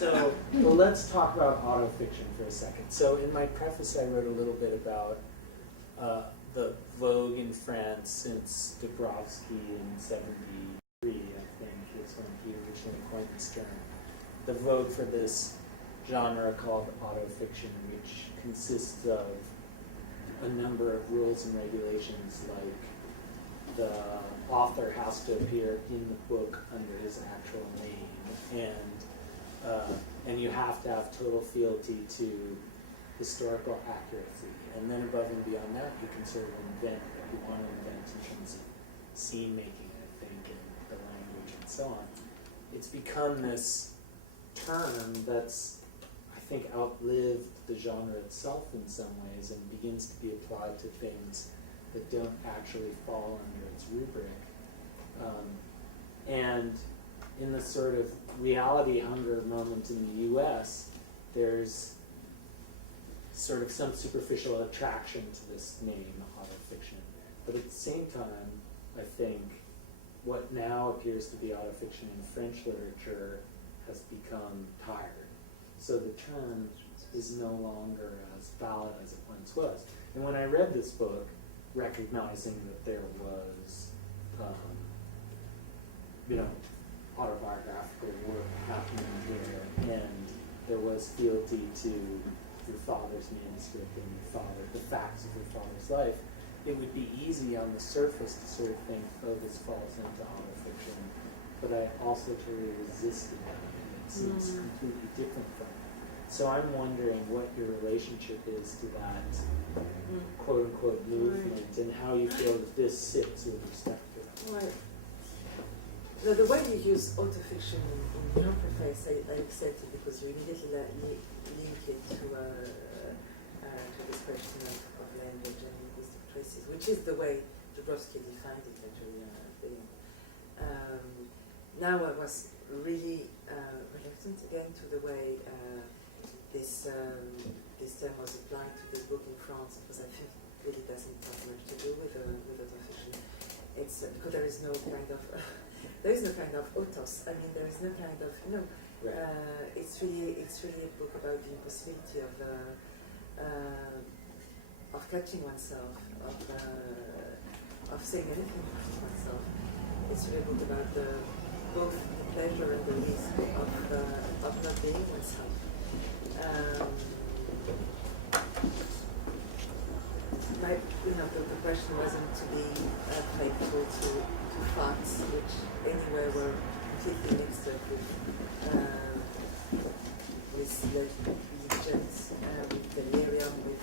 So, well, let's talk about autofiction for a second. So in my preface, I wrote a little bit about the vogue in France since Dabrowski in '73, I think, is when he originally coined this term. The vogue for this genre called autofiction, which consists of a number of rules and regulations, like the author has to appear in the book under his actual name, and you have to have total fealty to historical accuracy. And then above and beyond that, you can sort of invent what you want to invent in terms of scene making, I think, and the language and so on. It's become this term that's, I think, outlived the genre itself in some ways and begins to be applied to things that don't actually fall under its rubric. And in the sort of reality hunger moment in the US, there's sort of some superficial attraction to this name, autofiction. But at the same time, I think what now appears to be autofiction in French literature has become tired. So the term is no longer as valid as it once was. And when I read this book, recognizing that there was, autobiographical work happening here, and there was fealty to your father's manuscript and the facts of your father's life, it would be easy on the surface to sort of think, oh, this falls into autofiction. But I also totally resisted that, and it seems completely different from it. So I'm wondering what your relationship is to that quote-unquote movement, and how you feel that this sits with respect to it. Right. The way you use autofiction in your preface, I accept it because you immediately link it to this question of language and linguistic traces, which is the way Dabrowski defined it actually. Now I was really reluctant again to the way this term was applied to this book in France, because I think it really doesn't have much to do with autofiction. It's because there is no kind of autos. I mean, there is no kind of Right. It's really a book about the impossibility of catching oneself, of saying anything about oneself. It's really a book about both the pleasure and the risk of not being oneself. The question wasn't to be faithful to facts, which anyway were completely mixed up with legends, with delirium, with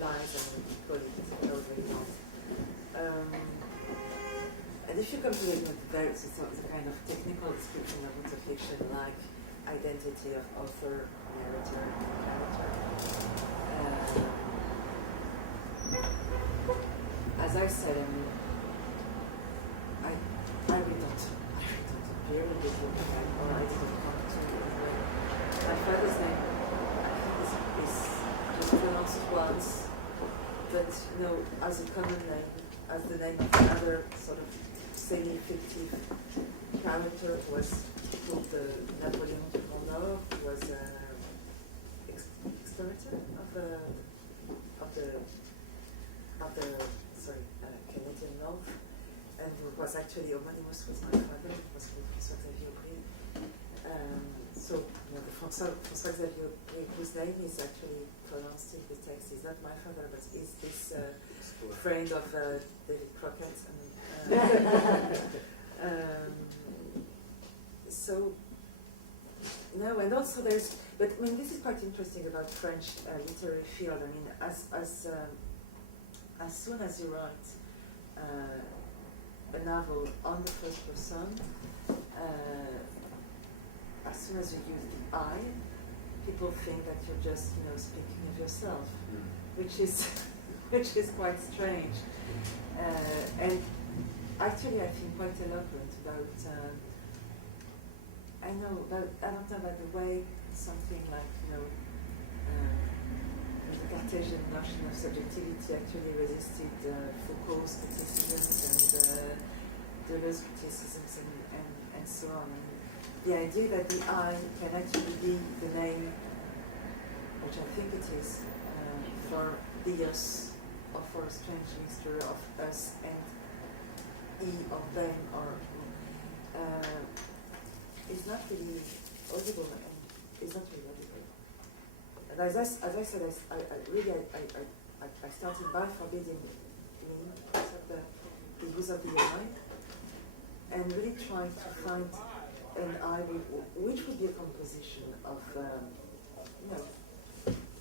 lies, and we call it however you want. And if you come to it with the kind of technical description of autofiction, like identity of author, narrator, character. As I said, I really don't appear in this book, or I didn't come to it. My father's name is just pronounced once, but as a common name, as the name of another sort of semi-fictive character was called Napoleon de Gwaenelle, who was explorator of the Canadian North, and who was actually homonymous with my father. It was called Gwaenelle Aubry. So the François Xavier Aubry, whose name is actually pronounced in the text, is not my father, but is this friend of David Crockett. And also there's, but I mean, this is quite interesting about French literary field. I mean, as soon as you write a novel on the first person, as soon as you use the I, people think that you're just speaking of yourself, which is quite strange, and actually I think quite eloquent about. I don't know about the way something like the Cartesian notion of subjectivity actually resisted Foucault's criticisms and Deleuze's criticisms and so on. the idea that the I can actually be the name, which I think it is, for the us, or for a strange mixture of us and he or them, or is not really audible, and is not really audible. And as I said, I started by forbidding me, the use of the I, and really trying to find an I which would be a composition of,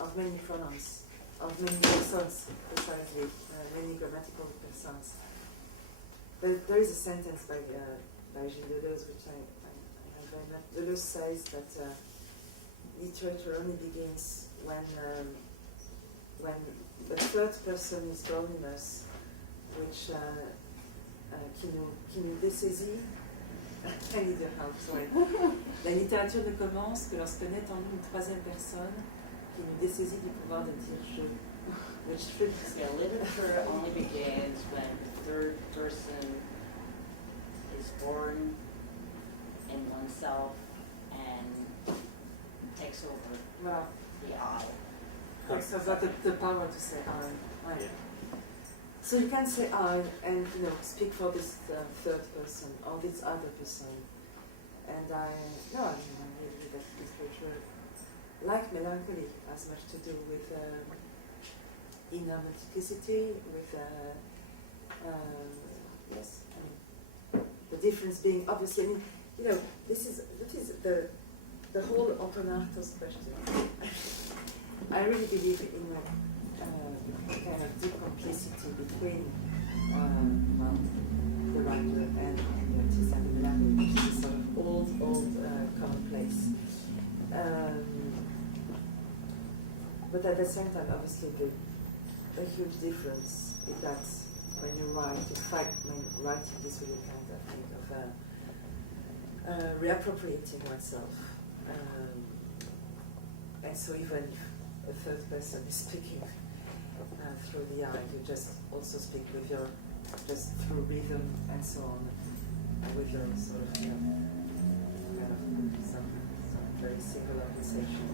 of many pronouns, of many persons, precisely, many grammatical persons. There is a sentence by Gilles Deleuze, which I have very much. Deleuze says that literature only begins when the third person is loneliness, which qui nous dessaisit. I need your help, sorry. La littérature ne commence que lorsque naît en nous une troisième personne qui nous dessaisit du pouvoir de dire je. Which should Yeah, literature only begins when the third person is born in oneself and takes over Voilà. the I. Takes over the power to say I. Right. So you can say I and speak for this third person or this other person. And I believe that literature, like melancholy, has much to do with inner multiplicity, with yes, I mean, the difference being obviously. I mean, this is the whole Antonarto's question. I really believe in kind of deep complicity between the writer and the artist and the melancholy, which is a sort of old commonplace. But at the same time, obviously, the huge difference is that when you write, in fact, writing is really kind of thing of reappropriating oneself. And so even if a third person is speaking through the eye, you just also speak with your, just through rhythm and so on, with your sort of, kind of some very singular sensation.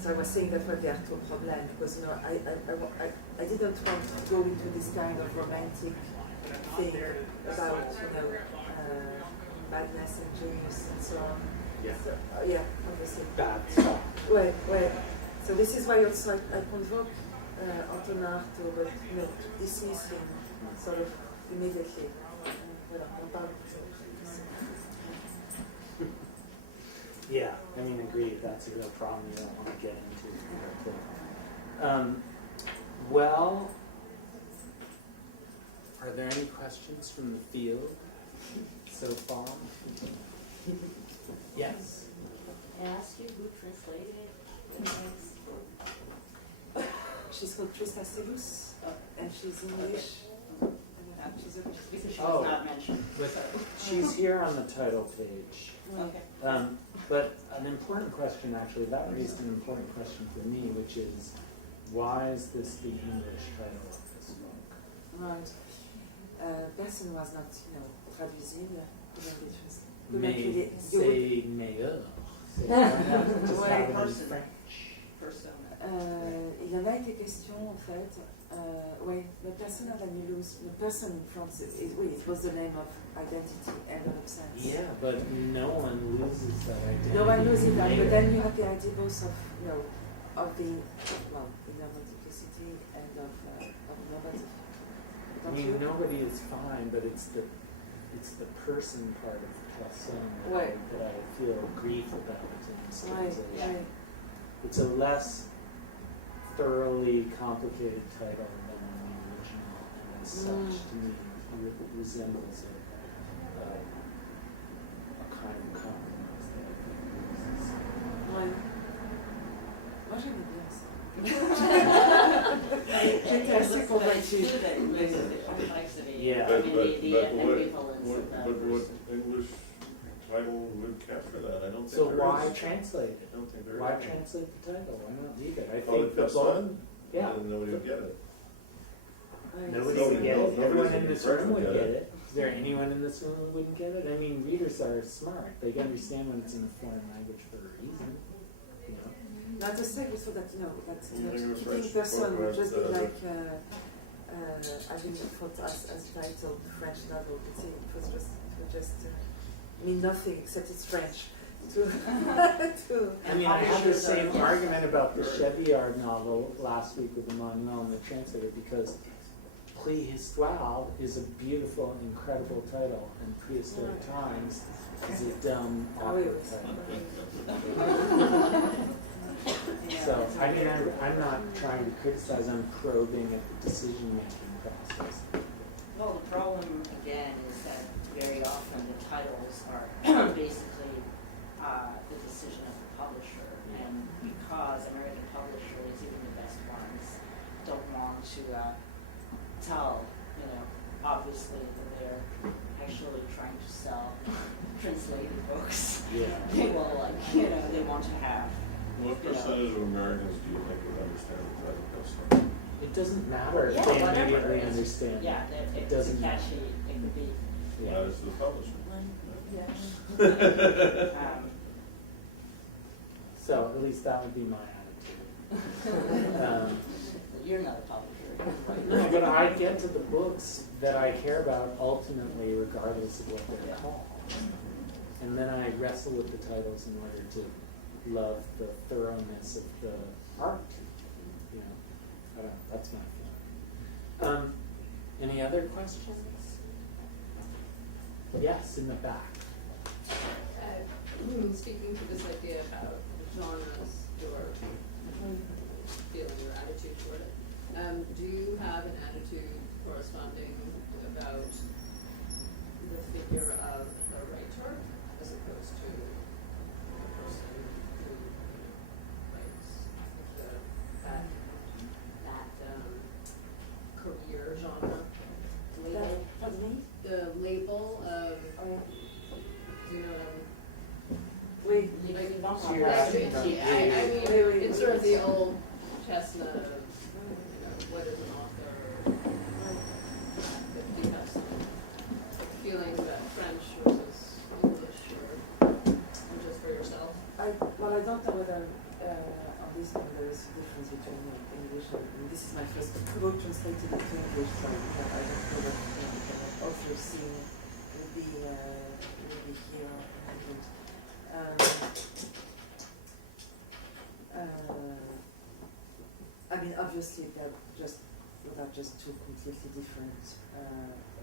So I was saying that was the actual problem, because I didn't want to go into this kind of romantic thing about madness and genius and so on. Yeah. So, yeah, obviously. Bad stuff. Well. So this is why also I convoke Antonarto, but dismiss him sort of immediately. Yeah, I mean, agreed. That's a real problem you don't want to get into. Well, are there any questions from the field so far? Yes. Can I ask you who translated it? She's called Trista Sebus, and she's English. She's a Because she was not mentioned. She's here on the title page. Okay. But an important question, actually, that raised an important question for me, which is, why is this the English title of this book? Right. Person was not, traduisible. C'est meilleur. Just have it in French. Persona. Il en a été question en fait. The persona that you lose, the person in front, it was the name of identity and of sense. Yeah, but no one loses that identity. No one loses that, but then you have the idea both of, of the, inner multiplicity and of nobody. I mean, nobody is fine, but it's the person part of Poisson that I feel grief about in this translation. It's a less thoroughly complicated title than the original, and as such, to me, it resembles a kind of compromise that I think exists. Moi j'aimais bien ça. J'étais assez convaincue. Yeah. I mean, the ambivalence of that But what person. English title would capture that? I don't think So there why is. translate it? I don't think there Why is. translate the title? Why not leave it? I Call think it the book. Poisson? Yeah. And nobody would get it. Nobody would get it. Nobody's Everyone gonna in this be room would present get yet. it. Is there anyone in this room who wouldn't get it? I mean, readers are smart. They understand when it's in a foreign language for a reason. You know? Not just say so that that Yeah, keeping French person book would just be read, like I think thought as titled French novel. It would just mean nothing except it's French. I mean, I had the same argument about the Chevillard novel last week with Emmanuel and the translator because Préhistoire is a beautiful, incredible title, and Prehistoric Times is a dumb, awkward title. So, I mean, I'm not trying to criticize, I'm probing at the decision-making process. Well, the problem again is that very often the titles are basically the decision of the publisher, and because American publishers, even the best ones, don't want to tell, obviously that they're actually trying to sell translated books. Yeah. They will, they want to have. What percentage of Americans do you think would understand the title Ghost? It doesn't matter if Yeah, they whatever. immediately understand. Yeah, It it's doesn't catchy, it could be. Yeah. That is the publisher. So at least that would be my attitude. You're not a publisher. No, but I get to the books that I care about ultimately regardless of what they're called. And then I wrestle with the titles in order to love the thoroughness of the art. I don't know, that's my feeling. Any other questions? Yes, in the back. Speaking to this idea about genres, your feeling or attitude toward it, do you have an attitude corresponding about the figure of the writer as opposed to the person who writes that career genre? Pardon me? The label of, Oh, do you know what I mean? wait. So you're asking about I mean, Wait, it's sort of the old chestnut of, what is an author? If you have some feelings about French versus English or just for yourself. I don't know whether on this one there is a difference between English and this is my first book translated into English, so I don't know that the author scene will be here in England. I mean, obviously they're just two completely different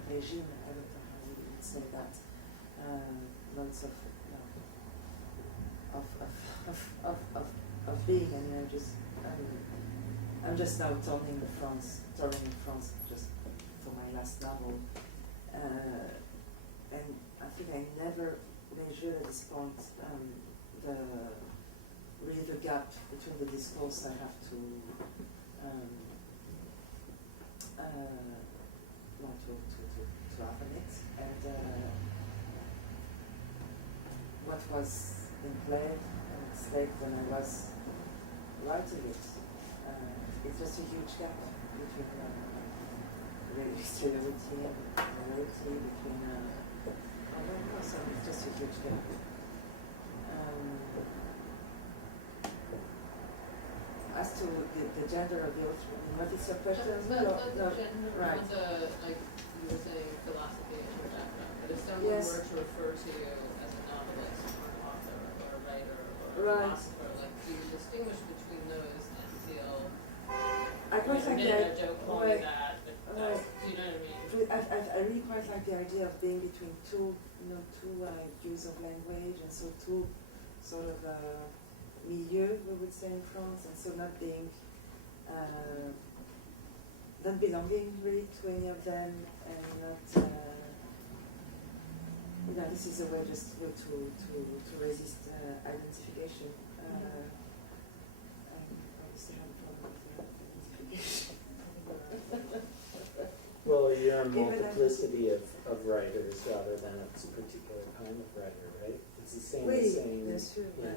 regimes. I don't know how you would say that. Lots of being, and I'm just now touring in France just for my last novel, and I think I never measured at this point the gap between the discourse I have to have in it and what was in play and stake when I was writing it. It's just a huge gap between reality and reality, between I don't know, so it's just a huge gap. As to the gender of the author, what is your question? Not the gender, right. not the, like you were saying, philosophy and your background, but if someone Yes. were to refer to you as a novelist or an author or a writer or a Right. philosopher, like do you distinguish between those and feel I quite like a joke calling right. that, but Right. do you know what I mean? I really quite like the idea of being between two views of language, and so two sort of milieu, we would say in France, and so not being, not belonging really to any of them, and not, this is a way just to resist identification. I obviously have a problem with identification. Well, you're a multiplicity of writers rather than a particular kind of writer, right? It's the same as saying, that's true. yeah.